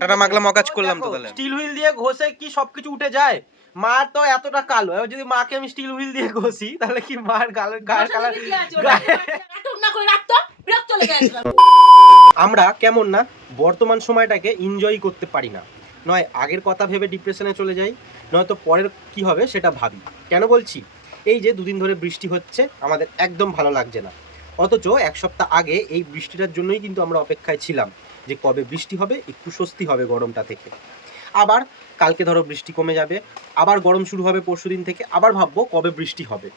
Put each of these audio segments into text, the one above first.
আটাটা মাখলাম অকাজ করলাম তো তাহলে। স্টিল হুইল দিয়ে ঘষে কি সবকিছু উঠে যায়? মা তো এতটা কালো, এবার যদি মাকে আমি স্টিল হুইল দিয়ে ঘষি তাহলে কি মার গায়ের কালার? আমরা কেমন না বর্তমান সময়টাকে এনজয় করতে পারি না, নয় আগের কথা ভেবে ডিপ্রেশনে চলে যাই, নয়তো পরের কি হবে সেটা ভাবি। কেন বলছি? এই যে দুদিন ধরে বৃষ্টি হচ্ছে, আমাদের একদম ভালো লাগছে না, অথচ এক সপ্তাহ আগে এই বৃষ্টিটার জন্যই কিন্তু আমরা অপেক্ষায় ছিলাম যে কবে বৃষ্টি হবে, একটু স্বস্তি হবে গরমটা থেকে। আবার কালকে ধরো বৃষ্টি কমে যাবে, আবার গরম শুরু হবে পরশুদিন থেকে, আবার ভাববো কবে বৃষ্টি হবে।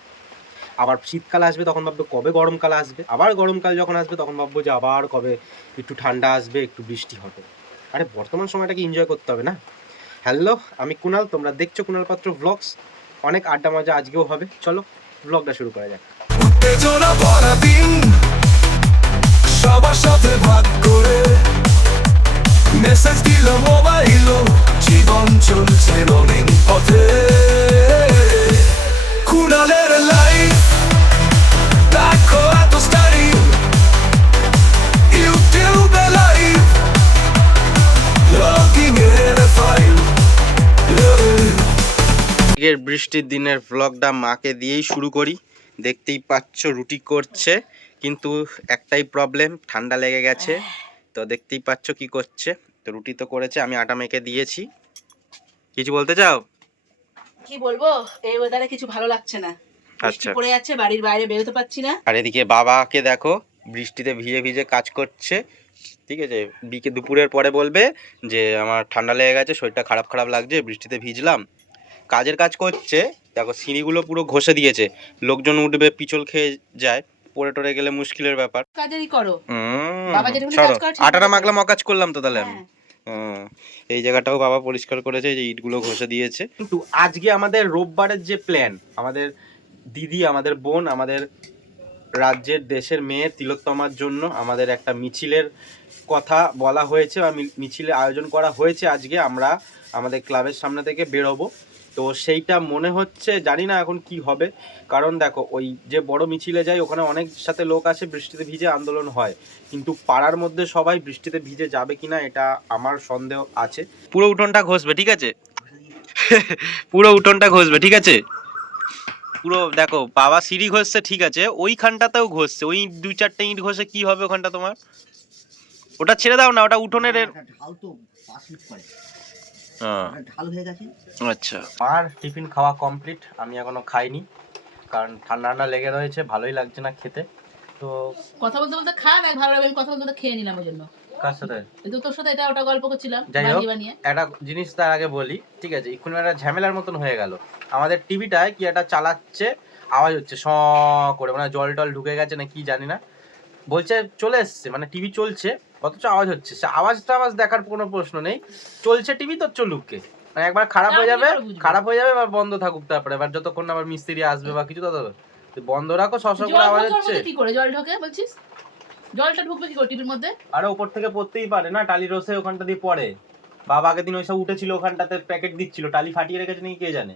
আবার শীতকাল আসবে, তখন ভাববো কবে গরমকাল আসবে। আবার গরমকাল যখন আসবে তখন ভাববো যে আবার কবে একটু ঠান্ডা আসবে, একটু বৃষ্টি হবে। আরে বর্তমান সময়টাকে এনজয় করতে হবে না? হ্যালো, আমি কুনাল, তোমরা দেখছো কুনাল পাত্র ব্লগস। অনেক আড্ডা মজা আজকেও হবে, চলো ব্লগটা শুরু করা যাক। উত্তেজনা ভরা দিন, সবার সাথে ভাগ করে মেসেজ দিল মোবাইল, জীবন চলছে রঙিন পথে। কুনালের লাইফ দেখো এত স্টাইল, ইউটিউবে লাইভ লগিং এর ফাইল। আজকের বৃষ্টির দিনের ব্লগটা মাকে দিয়েই শুরু করি। দেখতেই পাচ্ছ রুটি করছে, কিন্তু একটাই প্রবলেম, ঠান্ডা লেগে গেছে। তো দেখতেই পাচ্ছ কি করছে। তো রুটি তো করেছে, আমি আটা মেখে দিয়েছি। কিছু বলতে চাও? কি বলবো, এই ওয়েদারে কিছু ভালো লাগছে না। বৃষ্টি পড়ে যাচ্ছে, বাড়ির বাইরে বেরোতে পারছি না। আর এদিকে বাবাকে দেখো বৃষ্টিতে ভিজে ভিজে কাজ করছে। ঠিক আছে, দুপুরের পরে বলবে যে আমার ঠান্ডা লেগে গেছে, শরীরটা খারাপ খারাপ লাগছে, বৃষ্টিতে ভিজলাম। কাজের কাজ করছে, দেখো সিঁড়িগুলো পুরো ঘষে দিয়েছে। লোকজন উঠবে, পিছল খেয়ে যায়, পড়ে টরে গেলে মুশকিলের ব্যাপার। কাজেরই করো বাবা, যেটুকু কাজ করে। আটাটা মাখলাম অকাজ করলাম তো তাহলে আমি। এই জায়গাটাও বাবা পরিষ্কার করেছে, যে ইটগুলো ঘষে দিয়েছে। কিন্তু আজকে আমাদের রোববারের যে প্ল্যান, আমাদের দিদি, আমাদের বোন, আমাদের রাজ্যের দেশের মেয়ে তিলোত্তমার জন্য আমাদের একটা মিছিলের কথা বলা হয়েছে বা মিছিলের আয়োজন করা হয়েছে। আজকে আমরা আমাদের ক্লাবের সামনে থেকে বেরোবো। তো সেইটা মনে হচ্ছে, জানি না এখন কি হবে, কারণ দেখো ওই যে বড় মিছিলে যায় ওখানে অনেক সাথে লোক আসে, বৃষ্টিতে ভিজে আন্দোলন হয়, কিন্তু পাড়ার মধ্যে সবাই বৃষ্টিতে ভিজে যাবে কিনা এটা আমার সন্দেহ আছে। পুরো উঠোনটা ঘষবে, ঠিক আছে? পুরো উঠোনটা ঘষবে, ঠিক আছে? পুরো দেখো বাবা সিঁড়ি ঘষছে, ঠিক আছে, ওইখানটাতেও ঘষছে। ওই 2-4টে ইট ঘষে কি হবে ওখানটা তোমার? ওটা ছেড়ে দাও না, ওটা উঠোনের ঢাল হয়ে গেছে। আচ্ছা, আর টিফিন খাওয়া কমপ্লিট, আমি এখনো খাইনি কারণ ঠান্ডা ঠান্ডা লেগে রয়েছে, ভালোই লাগছে না খেতে। তো কথা বলতে বলতে খা না, ভালো লাগবে। কথা বলতে খেয়ে নিলাম ওই জন্য। কার সাথে? তোর সাথে এটা ওটা গল্প করছিলাম। যাই হোক, একটা জিনিস তার আগে বলি, ঠিক আছে? এক্ষুনি একটা ঝামেলার মতন হয়ে গেল। আমাদের টিভিটায় কি একটা চালাচ্ছে, আওয়াজ হচ্ছে স করে, মানে জল টল ঢুকে গেছে না কি জানি না, বলছে চলে এসছে, মানে টিভি চলছে অথচ আওয়াজ হচ্ছে। সে আওয়াজ দেখার কোনো প্রশ্ন নেই, চলছে টিভি তো চলুককে, মানে একবার খারাপ হয়ে যাবে, এবার বন্ধ থাকুক, তারপরে এবার যতক্ষণ আবার মিস্ত্রি আসবে বা কিছু, তত বন্ধ রাখো। সস করে আওয়াজ হচ্ছে, কি করে জল ঢোকে বলছিস? জলটা ঢুকবে কি করে টিভির মধ্যে? আরে উপর থেকে পড়তেই পারে না, টালি রসে ওখানটা দিয়ে পড়ে। বাবা আগের দিন ওইসব উঠেছিল, ওখানটাতে প্যাকেট দিচ্ছিল, টালি ফাটিয়ে রেখেছে নাকি কে জানে।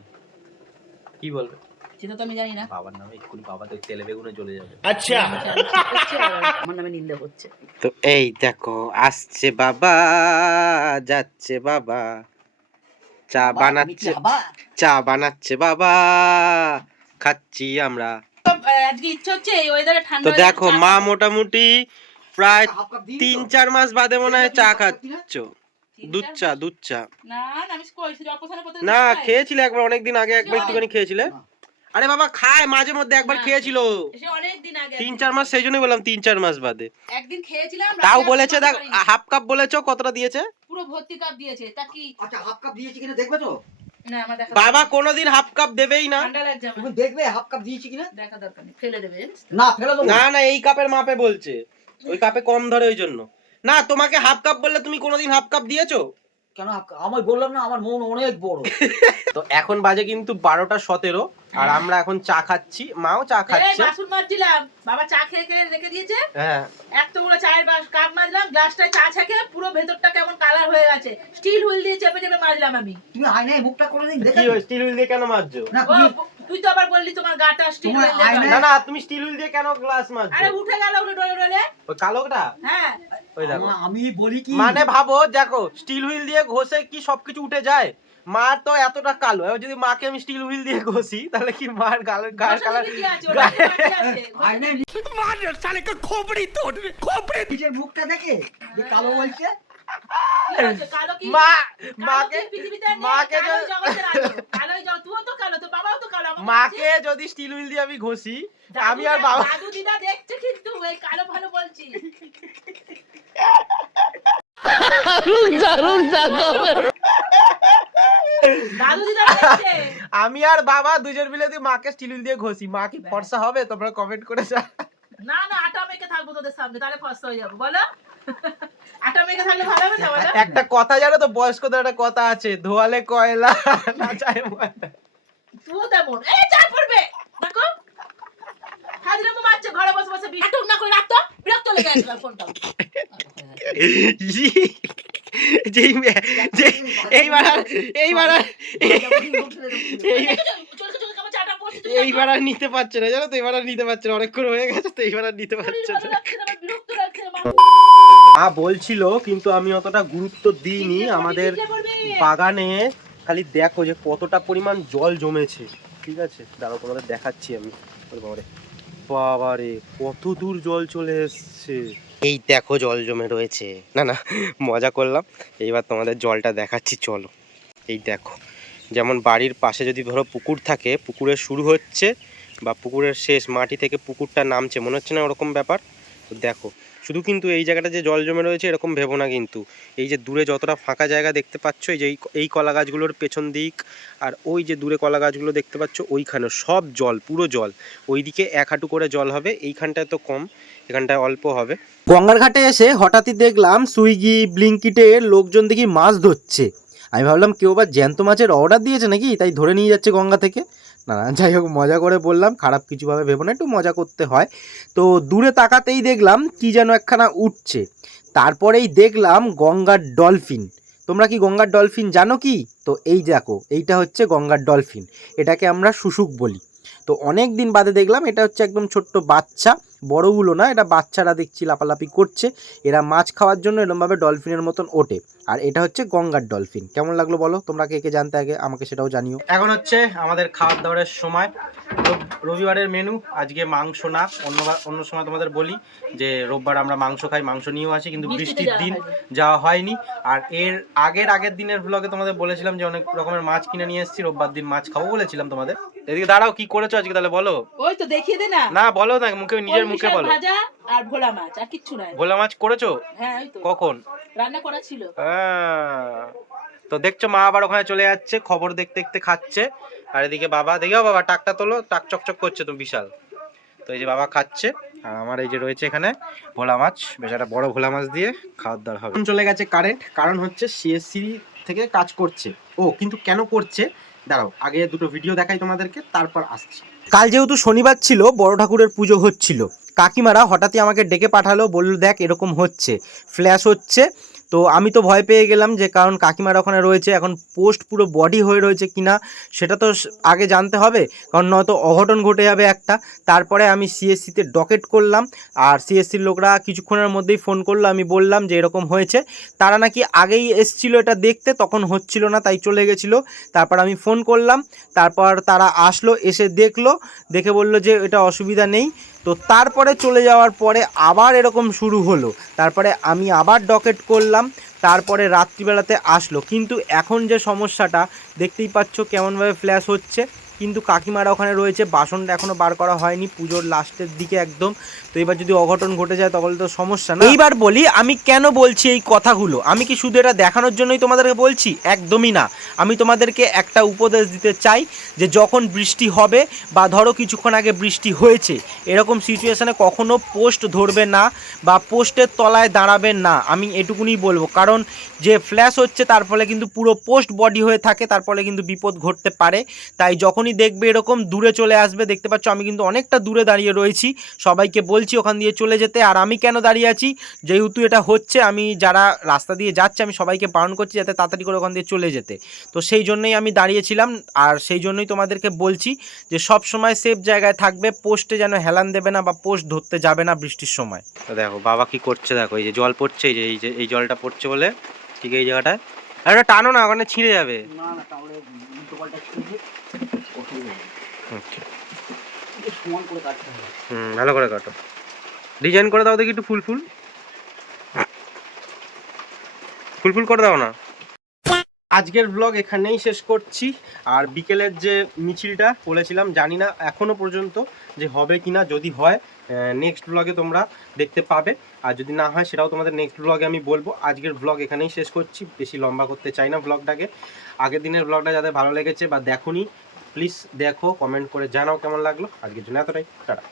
কি বলবে সেটা তো আমি জানি না। বাবার নামে এক্ষুনি বাবা তো তেলে বেগুনে চলে যাবে। আচ্ছা, আমার নামে নিন্দা হচ্ছে। তো এই দেখো আসছে বাবা, যাচ্ছে বাবা, চা বানাচ্ছে বাবা, খাচ্ছি আমরা। আজকে ইচ্ছা হচ্ছে এই ওয়েদারে ঠান্ডা। তো দেখো মা মোটামুটি প্রায় 3-4 মাস বাদে মনে হয় চা খাচ্ছ। দুধ চা না না, আমি কইছি অপছন্দ করতে না, খেয়েছিলে একবার, অনেকদিন আগে একবার একটুখানি খেয়েছিলে। আরে বাবা খায় মাঝে মধ্যে, একবার খেয়েছিল সে অনেক দিন আগে, 3-4 মাস, সেই জন্যই বললাম 3-4 মাস বাদে একদিন খেয়েছিলাম। তাও বলেছে দেখ হাফ কাপ বলেছো, কতটা দিয়েছে? পুরো ভর্তি কাপ দিয়েছে। তা কি আচ্ছা হাফ কাপ দিয়েছি কিনা দেখবে তো? না, আমার দেখা বাবা কোনোদিন হাফ কাপ দেবেই না। ঠান্ডা লাগছে তুমি আমার, দেখবে হাফ কাপ দিয়েছি কিনা। দেখা দরকার নেই, ফেলে দেবে। না ফেলে দেবো না না, এই কাপের মাপে বলছে, ওই কাপে কম ধরে ওই জন্য। না তোমাকে হাফ কাপ বললে তুমি কোনোদিন হাফ কাপ দিয়েছো? কেন? আমি বললাম না আমার মন অনেক বড়। তো এখন বাজে কিন্তু 12:17 আর আমরা এখন চা খাচ্ছি, মাও চা খাচ্ছে। বাসন মাজছিলাম, বাবা চা খেয়ে খেয়ে রেখে দিয়েছে। হ্যাঁ, এতগুলো চায়ের কাপ মাজলাম, গ্লাসটায় চা ছেঁকে পুরো ভেতরটা কেমন কালার হয়ে গেছে। স্টিল হুইল দিয়ে চেপে চেপে মাজলাম আমি। তুমি আয়নায় মুখটা করে দিন দেখে। কি হয়েছে? স্টিল হুইল দিয়ে কেন মাজছো? না তুই তো আবার বললি তোমার গাটা স্টিল তোমার হয়ে আয়নায়- না না তুমি স্টিল হুইল দিয়ে কেন গ্লাস মারছো? আরে উঠে গেল ওগুলো ডলে ডলে। ওই কালোটা হ্যাঁ ওই দেখো। আমি বলি কি মানে ভাবো দেখো স্টিল হুইল দিয়ে ঘষে কি সবকিছু উঠে যায়? মার তো এতটা কালো, এবার যদি মাকে আমি স্টিল হুইল দিয়ে ঘষি তাহলে কি মার গায়ের ঘষা কালার? দিবি কি আছে? ওটা কি বাকি আছে? আয়নায় নিজের মুখটা দেখে যে কালো বলছে। কি হয়েছে? কালো কি? মা কালো মাকে কি পৃথিবীতে নেই? মাকে কালোই যদি- জগতের আলো। কালোই জগৎ। তুইও তো কালো, তোর বাবাও তো কালো। আমাকে মাকে যদি স্টিল হুইল দিয়ে আমি ঘষি বলছিস। আমি আর বাবা দাদু দিদা দেখছে কিন্তু এই কালো ভালো বলছিস। দাদু দিদা দেখছে। আমি আর বাবা দুজন মিলে যদি মাকে স্টিল হুইল দিয়ে ঘষি মা কি ফর্সা হবে? তোমরা কমেন্ট করে যা। না না আটা মেখে থাকবো তোদের সামনে, তাহলে ফসা হয়ে যাবো। বলো আটা মেখে থাকলে ভালো হবে না? বলো একটা কথা জানো তো, বয়স্কদের একটা কথা আছে, ধোয়ালে কয়লা না চায় ময়লা। তুইও তেমন। এই চাপ পড়বে দেখো হাজিরা মো মারছে ঘরে বসে বসে নাটক না করে রাখতো, বিরক্ত লেগে গেছে আমার ফোনটা। এইবার চলকে চলকে কেমন চাটা পড়ছে। এইবার আর নিতে পারছে না জানো তো, এবার আর নিতে পারছে না, অনেকক্ষণ হয়ে গেছে তো এইবার আর নিতে পারছে ভালো না। লাগছে না, আমার বিরক্ত লাগছে। মা বলছিল কিন্তু আমি অতটা গুরুত্ব দিইনি। আমাদের বাগানে খালি দেখো যে কতটা পরিমাণ জল জমেছে, ঠিক আছে দাঁড়াও তোমাদের দেখাচ্ছি আমি। ওরে বাবারে, বাবারে কত দূর জল চলে এসছে। এই দেখো জল জমে রয়েছে। না না মজা করলাম, এইবার তোমাদের জলটা দেখাচ্ছি চলো। এই দেখো, যেমন বাড়ির পাশে যদি ধরো পুকুর থাকে, পুকুরের শুরু হচ্ছে বা পুকুরের শেষ, মাটি থেকে পুকুরটা নামছে, মনে হচ্ছে না ওরকম ব্যাপার? তো দেখো শুধু কিন্তু এই জায়গাটা যে জল জমে রয়েছে এরকম ভেবো না, কিন্তু এই যে দূরে যতটা ফাঁকা জায়গা দেখতে পাচ্ছ, এই যে এই কলা গাছগুলোর পেছন দিক আর ওই যে দূরে কলা গাছগুলো দেখতে পাচ্ছ ওইখানে সব জল, পুরো জল। ওইদিকে এক হাঁটু করে জল হবে, এইখানটায় তো কম, এখানটায় অল্প হবে। গঙ্গার ঘাটে এসে হঠাৎই দেখলাম সুইগি ব্লিঙ্কিটে লোকজন দেখি মাছ ধরছে। আমি ভাবলাম কেউ আবার জ্যান্ত মাছের অর্ডার দিয়েছে নাকি, তাই ধরে নিয়ে যাচ্ছে গঙ্গা থেকে। না না যাই হোক, মজা করে বললাম, খারাপ কিছুভাবে ভেবো না, একটু মজা করতে হয়। তো দূরে তাকাতেই দেখলাম কি যেন একখানা উঠছে, তারপরেই দেখলাম গঙ্গার ডলফিন। তোমরা কি গঙ্গার ডলফিন জানো কি? তো এই দেখো, এইটা হচ্ছে গঙ্গার ডলফিন, এটাকে আমরা শুশুক বলি। তো অনেক দিন বাদে দেখলাম, এটা হচ্ছে একদম ছোট্ট বাচ্চা, বড়গুলো না, এটা বাচ্চারা দেখছি লাপালাপি করছে। এরা মাছ খাওয়ার জন্য এরকমভাবে ডলফিনের মতন ওঠে। আর এটা হচ্ছে গঙ্গার ডলফিন। কেমন লাগলো বলো, তোমরা কে কে জানতে আগে আমাকে সেটাও জানিও। এখন হচ্ছে আমাদের খাওয়ার দাওয়ারের সময়। রবিবারের মেনু আজকে মাংস না, অন্য সময় তোমাদের বলি যে রোববার আমরা মাংস খাই, মাংস নিয়েও আসি, কিন্তু বৃষ্টির দিন যাওয়া হয়নি। আর এর আগের দিনের ব্লগে তোমাদের বলেছিলাম যে অনেক রকমের মাছ কিনে নিয়ে এসেছি, রোববার দিন মাছ খাবো বলেছিলাম তোমাদের। এদিকে দাঁড়াও, কি করেছো আজকে তাহলে বলো। ওই তো দেখিয়ে দে না। না বলো না, মুখে নিজের কলমি মুখে শাক বলো। ভাজা আর ভোলা মাছ, আর কিচ্ছু নাই। ভোলা মাছ করেছো? হ্যাঁ ওই তো কখন? রান্না করা ছিল। তো দেখছো মা আবার ওখানে চলে যাচ্ছে, খবর দেখতে দেখতে খাচ্ছে। আর এদিকে বাবা, দেখো বাবা টাকটা তোলো, টাক চকচক করছে তো বিশাল। তো এই যে বাবা খাচ্ছে, আর আমার এই যে রয়েছে এখানে ভোলা মাছ, বেশ একটা বড় ভোলা মাছ দিয়ে খাওয়ার দাওয়ার হবে। চলে গেছে কারেন্ট, কারণ হচ্ছে সিএসসি থেকে কাজ করছে। ও কিন্তু কেন করছে দাঁড়াও, আগে দুটো ভিডিও দেখাই তোমাদেরকে, তারপর আসছি। কাল যেহেতু শনিবার ছিল, বড় ঠাকুরের পুজো হচ্ছিল, কাকিমারা হঠাৎই আমাকে ডেকে পাঠালো, বলল দেখ এরকম হচ্ছে, ফ্ল্যাশ হচ্ছে। তো আমি তো ভয় পেয়ে গেলাম, যে কারণ কাকিমারা ওখানে রয়েছে, এখন পোস্ট পুরো বডি হয়ে রয়েছে কিনা সেটা তো আগে জানতে হবে, কারণ নয়তো অঘটন ঘটে যাবে একটা। তারপরে আমি সিএসসিতে ডকেট করলাম, আর সিএসসির লোকরা কিছুক্ষণের মধ্যেই ফোন করলো। আমি বললাম যে এরকম হয়েছে, তারা নাকি আগেই এসছিল এটা দেখতে, তখন হচ্ছিল না তাই চলে গেছিলো। তারপর আমি ফোন করলাম, তারপর তারা আসলো, এসে দেখলো, দেখে বললো যে এটা অসুবিধা নেই। তো তারপরে চলে যাওয়ার পরে আবার এরকম শুরু হলো, তারপরে আমি আবার ডকেট করলাম, তারপরে রাত্রিবেলাতে আসলো। কিন্তু এখন যে সমস্যাটা দেখতেই পাচ্ছ কেমনভাবে ফ্ল্যাশ হচ্ছে, কিন্তু কাকিমারা ওখানে রয়েছে, বাসনটা এখনও বার করা হয়নি, পুজোর লাস্টের দিকে একদম। তো এবার যদি অঘটন ঘটে যায় তাহলে তো সমস্যা না। এইবার বলি আমি কেন বলছি এই কথাগুলো, আমি কি শুধু এটা দেখানোর জন্যই তোমাদেরকে বলছি? একদমই না। আমি তোমাদেরকে একটা উপদেশ দিতে চাই, যে যখন বৃষ্টি হবে বা ধরো কিছুক্ষণ আগে বৃষ্টি হয়েছে, এরকম সিচুয়েশানে কখনো পোস্ট ধরবে না বা পোস্টের তলায় দাঁড়াবেন না, আমি এটুকুনি বলবো। কারণ যে ফ্ল্যাশ হচ্ছে তার ফলে কিন্তু পুরো পোস্ট বডি হয়ে থাকে, তার ফলে কিন্তু বিপদ ঘটতে পারে। তাই যখনই যখনই দেখবে এরকম দূরে চলে আসবে, দেখতে পাচ্ছ আমি কিন্তু অনেকটা দূরে দাঁড়িয়ে রয়েছি, সবাইকে বলছি ওখান দিয়ে চলে যেতে। আর আমি কেন দাঁড়িয়ে আছি, যেহেতু এটা হচ্ছে, আমি যারা রাস্তা দিয়ে যাচ্ছে আমি সবাইকে বারণ করছি যাতে তাড়াতাড়ি করে ওখান দিয়ে চলে যেতে। তো সেই জন্যই আমি দাঁড়িয়েছিলাম, আর সেই জন্যই তোমাদেরকে বলছি যে সব সময় সেফ জায়গায় থাকবে, পোস্টে যেন হেলান দেবে না বা পোস্ট ধরতে যাবে না বৃষ্টির সময়। তো দেখো বাবা কি করছে, দেখো এই যে জল পড়ছে, এই জলটা পড়ছে বলে ঠিক এই জায়গাটায়, আর এটা টানো না, ওখানে ছিঁড়ে যাবে। না না তাহলে উল্টো পাল্টা ছিঁড়ে অসুবিধা হবে। একটু সমান করে কাটতে হবে। ভালো করে কাটো, ডিজাইন করে দাও দেখি একটু ফুল ফুল করে দাও না। আজকের ব্লগ এখানেই শেষ করছি। আর বিকেলের যে মিছিলটা বলেছিলাম, জানি না এখনো পর্যন্ত যে হবে কিনা, যদি হয় নেক্সট ব্লগে তোমরা দেখতে পাবে, আর যদি না হয় সেটাও তোমাদের নেক্সট ব্লগে আমি বলবো। আজকের ব্লগ এখানেই শেষ করছি, বেশি লম্বা করতে চাই না ব্লগটাকে। আগের দিনের ব্লগটা যাদের ভালো লেগেছে বা দেখোনি, প্লিজ দেখো, কমেন্ট করে জানাও কেমন লাগলো। আজকের জন্য এতটাই, টাটা।